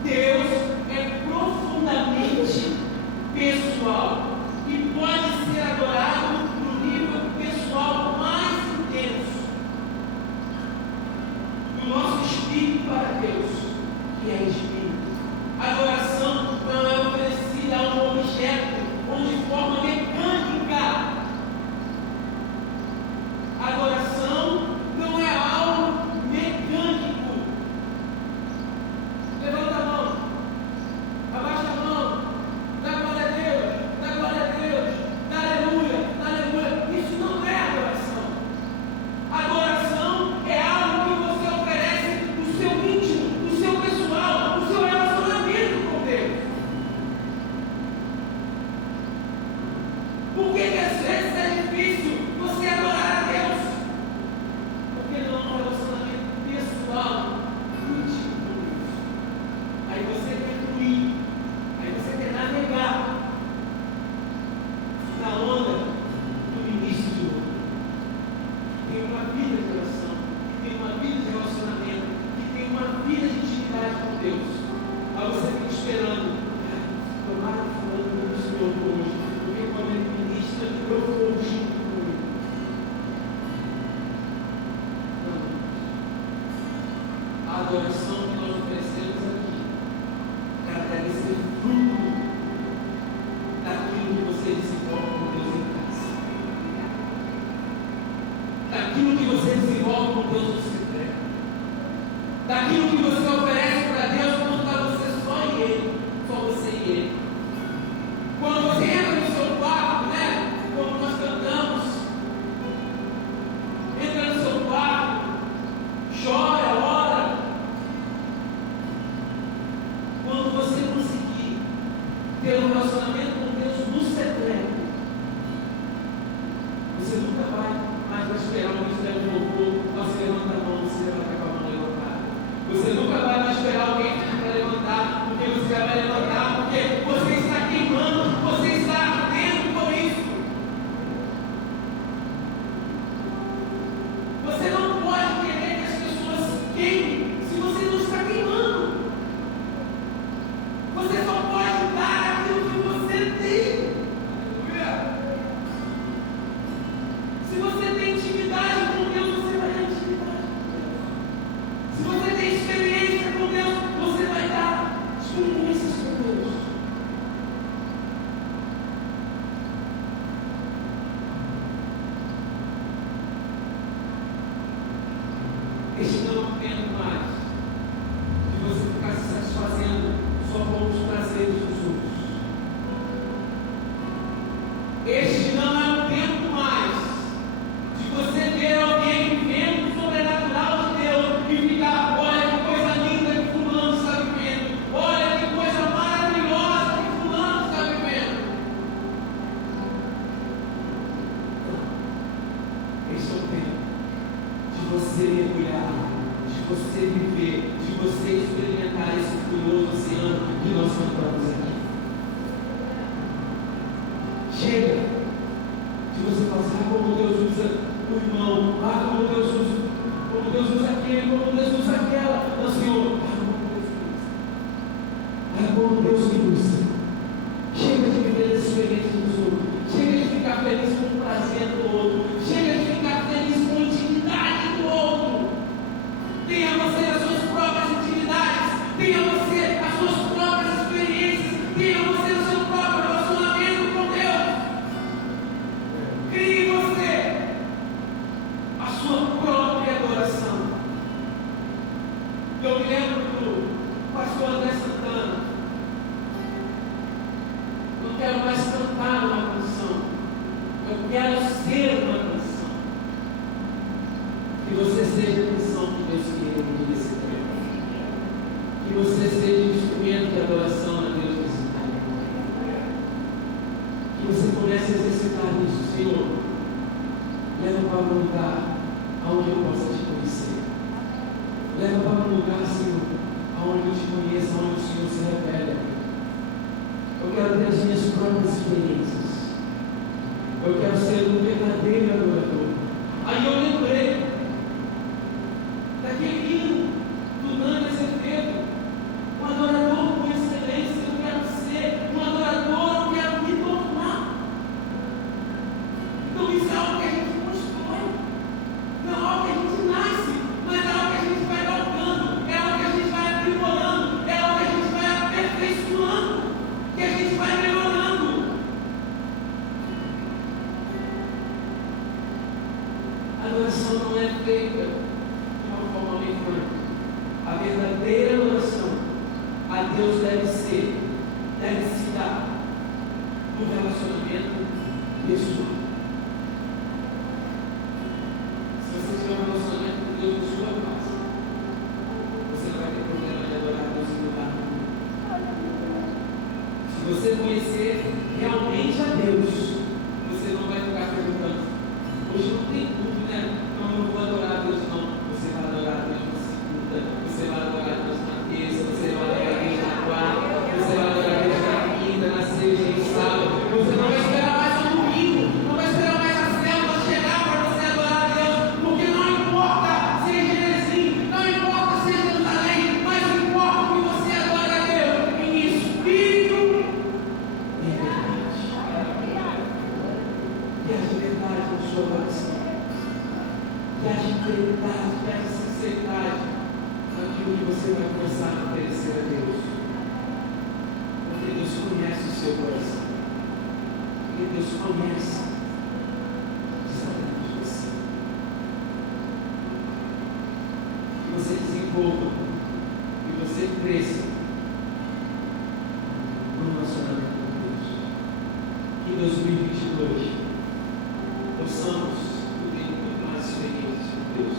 Deus é profundamente pessoal e pode ser adorado no nível pessoal mais intenso. Nosso espírito para Deus, que é espírito. A adoração não é oferecida a um objeto ou de forma mecânica. A adoração não é algo mecânico. Levanta a mão, abaixa a mão, dá glória a Deus, dá glória a Deus, dá aleluia, dá aleluia. Isso não é adoração. Adoração é algo que você oferece no seu íntimo, no seu pessoal, no seu relacionamento com Deus. Por que às vezes é difícil você adorar a Deus? Porque não é um relacionamento pessoal, íntimo com Deus. Aí você quer fluir, aí você quer navegar na onda do início de outro. Tem uma vida de oração, que tem uma vida de relacionamento, que tem uma vida de intimidade com Deus. Aí você fica esperando, tomara que fulano do Senhor hoje, porque quando ele ministra, eu vou junto com ele. Não. A adoração que nós oferecemos aqui, ela deve ser fruto daquilo que você desenvolve com Deus em casa. Daquilo que você desenvolve com Deus no secreto, daquilo que você oferece para Deus quando está você só e Ele, só você e Ele. Quando você entra no seu quarto, né? Como nós cantamos, entra no seu quarto, chora, ora. Quando você conseguir ter um relacionamento com Deus no secreto, você nunca vai esperar um ministério de louvor, você levanta a mão, você vai com a mão levantada. Você nunca vai mais esperar alguém para levantar, porque você vai levantar, porque você está queimando, você está ardendo por isso. Você não pode querer que as pessoas queimem se você não está queimando. Você só pode dar aquilo que você tem. Se você tem intimidade com Deus, você vai dar intimidade com Deus. Se você tem experiência com Deus, você vai dar experiências com Deus. Este não é um tempo mais de você ficar se satisfazendo só com os prazeres dos outros. Este não é um tempo mais de você ver alguém vivendo Chega de você falar assim, como Deus usa o irmão, como Deus usa aquele, como Deus usa aquela. Não, Senhor, como Deus me usa. Chega de viver as experiências dos outros. Chega de ficar feliz com o prazer do outro. Chega de ficar feliz com a intimidade do outro. Tenha você as suas próprias intimidades. Tenha você as suas próprias experiências. Tenha você o seu próprio relacionamento com Deus. Crie você a sua própria adoração. Eu me lembro do pastor André Santana. Não quero mais cantar uma canção. Eu quero ser uma canção. Que você seja a canção que Deus queria nesse tempo. Que você seja o instrumento de adoração a Deus nesse tempo. Que você comece a exercitar isso, Senhor. Leva para um lugar onde eu possa te conhecer. Leva para um lugar, Senhor, onde eu te conheça, onde o Senhor se revela. Eu quero ter as minhas próprias experiências. Eu quero ser um verdadeiro adorador. Aí eu lembrei daquele hino do Nani Azevedo, um adorador com excelência. Eu quero ser um adorador, eu quero me tornar. Então isso é algo que a gente constrói, não é algo que a gente nasce, mas é algo que a gente vai galgando, é algo que a gente vai aprimorando, é algo que a gente vai aperfeiçoando, que a gente vai melhorando. A adoração não é feita de uma forma mecânica. A verdadeira adoração a Deus deve se dar no relacionamento pessoal. Se você tiver um relacionamento com Deus na sua casa, você não vai ter problema de adorar a Deus em lugar nenhum. Se você conhecer realmente a Deus, você não vai ficar perguntando: hoje não tem culto, né? Não, eu vou adorar a Deus, não. Você vai adorar a Deus na segunda, você vai adorar a Deus na terça, você vai adorar a Deus na quarta, você vai adorar a Deus na quinta, na sexta, no sábado. Você não vai esperar mais o domingo, não vai esperar mais a célula chegar para você adorar a Deus, porque não importa se é Genesim, não importa se é Jerusalém, mas importa que você adora a Deus em espírito e em verdade. Que haja verdade no seu coração, que haja integridade, que haja sinceridade naquilo que você vai começar a oferecer a Deus. Porque Deus conhece o seu coração. Porque Deus conhece exatamente você. Que você desenvolva, que você cresça no relacionamento com Deus. Que em 2022 possamos ter muito mais experiências com Deus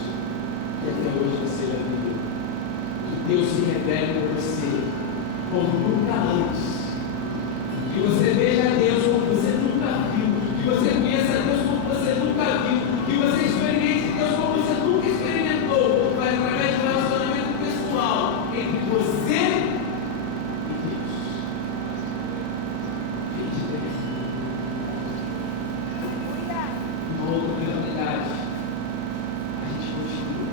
que até hoje você já viveu. Que Deus se revele para você como nunca antes. Que você veja a Deus como você nunca viu. Que você conheça a Deus como você nunca viu. Que você experimente Deus como você nunca experimentou. Mas através de um relacionamento pessoal entre você e Deus. Gente, uma outra oportunidade, a gente continua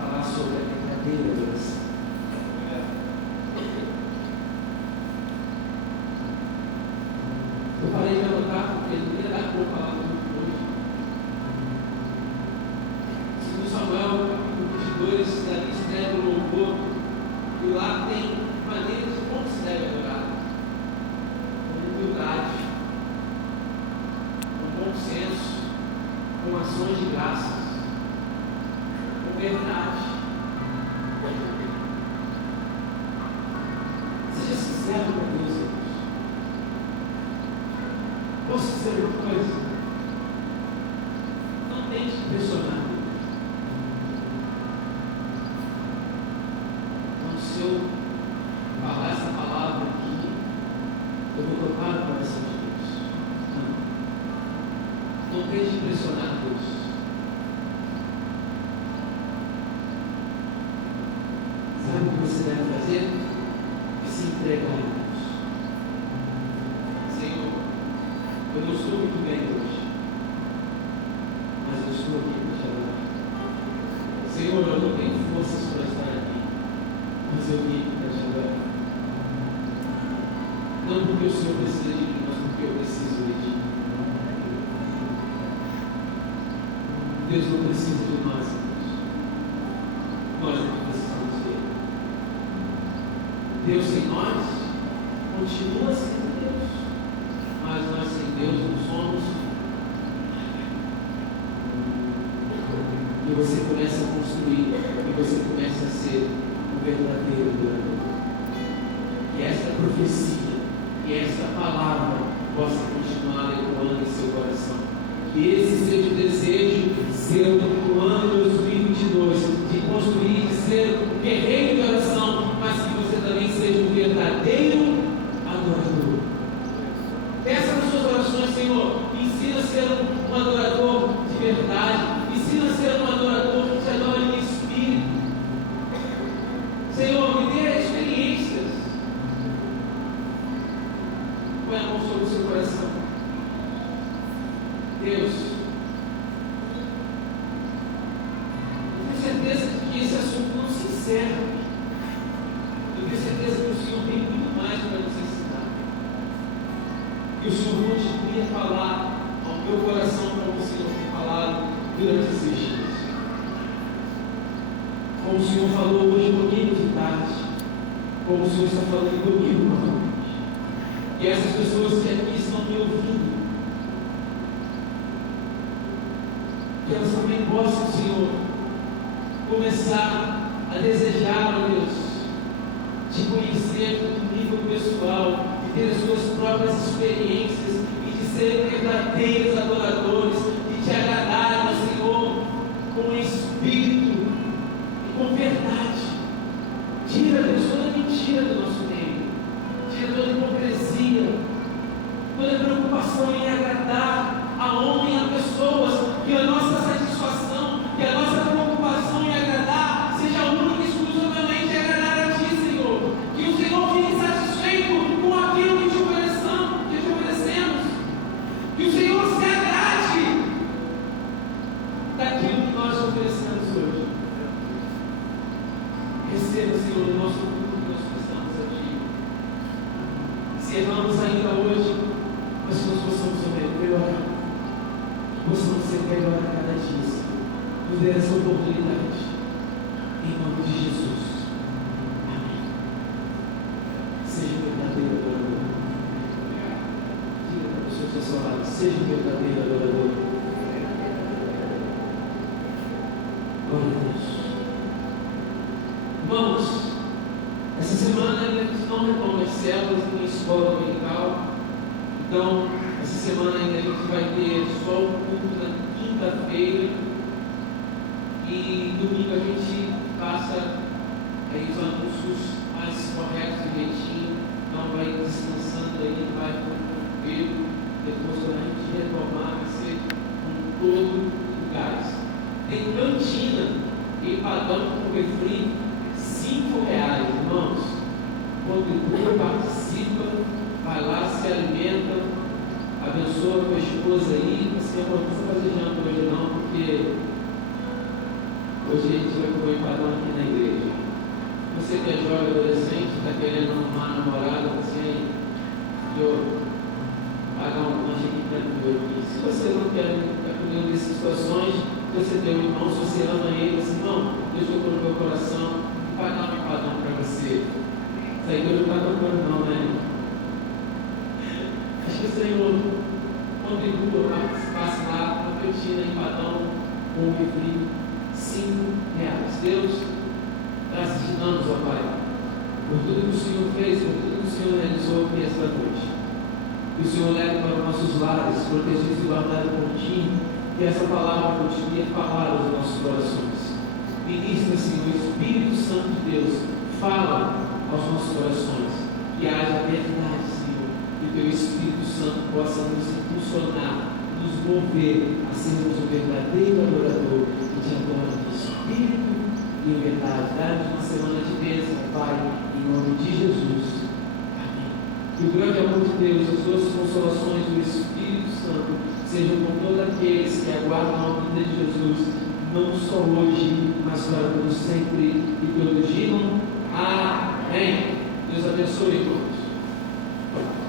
a falar sobre a verdadeira adoração. Eu parei de anotar porque não ia dar para falar muito hoje. Segundo Samuel, capítulo 22, Davi escreve o louvor, e lá tem maneiras de como se deve adorar. Com humildade, com bom senso, com ações de graças, com verdade. Seja sincero com Deus, irmãos. Posso dizer uma coisa? Não tente impressionar. Então, se eu falar essa palavra aqui, eu vou tocar no coração de Deus. Não tente impressionar Deus. Sabe o que você deve fazer? É se entregar a Deus. Eu não estou muito bem hoje, mas eu estou aqui para te adorar. Senhor, eu não tenho forças para estar aqui, mas eu vim para te adorar. Não porque o Senhor precisa de mim, mas porque eu preciso de ti. Deus não precisa de nós, nós é que precisamos dele. Deus sem nós continua sendo Deus, mas nós sem Deus não somos. E você começa a construir, e você começa a ser um verdadeiro adorador. Que esta profecia, que esta palavra possa continuar ecoando em seu coração. Que esse seja o desejo seu no ano 2022, de construir, de ser um guerreiro de oração, mas que você também seja um verdadeiro adorador. Peça nas suas orações, Senhor, ensina a ser um adorador de verdade, ensina a ser um adorador que te adora em espírito. Senhor, me dê experiências. Põe a mão sobre o seu coração. Deus, eu tenho certeza de que esse assunto não se encerra. Eu tenho certeza que o Senhor tem muito mais para nos ensinar. Que o Senhor continue a falar ao meu coração como o Senhor tem falado durante esses dias. Como o Senhor falou hoje comigo de tarde, como o Senhor está falando comigo novamente. Que essas pessoas que aqui estão me ouvindo, que elas também possam, Senhor, começar a desejar, ó Deus, te conhecer no nível pessoal, de ter as suas próprias experiências e de serem verdadeiros adoradores, de te agradar, ó Senhor, com espírito e com verdade. Tira, Deus, toda mentira do nosso meio, tira toda hipocrisia, toda preocupação em agradar a homem e a pessoas, que a nossa satisfação, que a nossa preocupação em agradar seja única e exclusivamente agradar a Ti, Senhor. Que o Senhor fique satisfeito com aquilo que te oferecemos. Que o Senhor se agrade daquilo que nós oferecemos hoje. Receba, Senhor, o nosso culto que nós prestamos a Ti. Encerramos ainda hoje, mas que nós possamos melhorar. Possamos ser melhor a cada dia, Senhor. Nos dê essa oportunidade. Em nome de Jesus. Amém. Seja verdadeiro adorador. Diga para a pessoa que está ao seu lado, seja verdadeiro adorador. Glória a Deus. Irmãos, essa semana ainda não retomam as células em escola dominical. Então, essa semana ainda a gente vai ter só o culto na quinta-feira e domingo a gente passa aí os anúncios mais corretos e direitinho. Então vai descansando aí, vai ver depois quando a gente retomar, vai ser com todo o gás. Tem cantina e padrão com refri, R$5, irmãos. Contribua, participa, vai lá, se alimenta. Abençoa a tua esposa aí. Assim, eu não vou fazer janta hoje não, porque hoje a gente vai comer empadão aqui na igreja. Você que é jovem adolescente, está querendo arrumar namorada, você eu pagar um lanche aqui tranquilo. Se você não quer ficar com nenhuma dessas situações, você tem um irmão, se você ama ele, assim, não, Deus tocou no meu coração, pagar um empadão para você. Isso aí Deus não está tocando não, né? Acho que o Senhor contribua, participasse lá na cantina, empadão, com o refri, R$5. Deus, graças te damos, ó Pai, por tudo que o Senhor fez, por tudo que o Senhor realizou aqui esta noite. Que o Senhor leve para os nossos lares, protegidos e guardados por Ti, que essa palavra continue a falar aos nossos corações. Ministra, Senhor, Espírito Santo de Deus, fala aos nossos corações, que haja verdade, Senhor, que o Teu Espírito Santo possa nos impulsionar, nos mover a sermos um verdadeiro adorador que te adora em Espírito e em verdade. Dá-nos uma semana de bênção, Pai, em nome de Jesus. Amém. E Que o grande amor de Deus, as duas consolações do Espírito Santo sejam com todos aqueles que aguardam a vinda de Jesus, não só hoje, mas para todos sempre e todos digam amém. Deus abençoe, irmãos.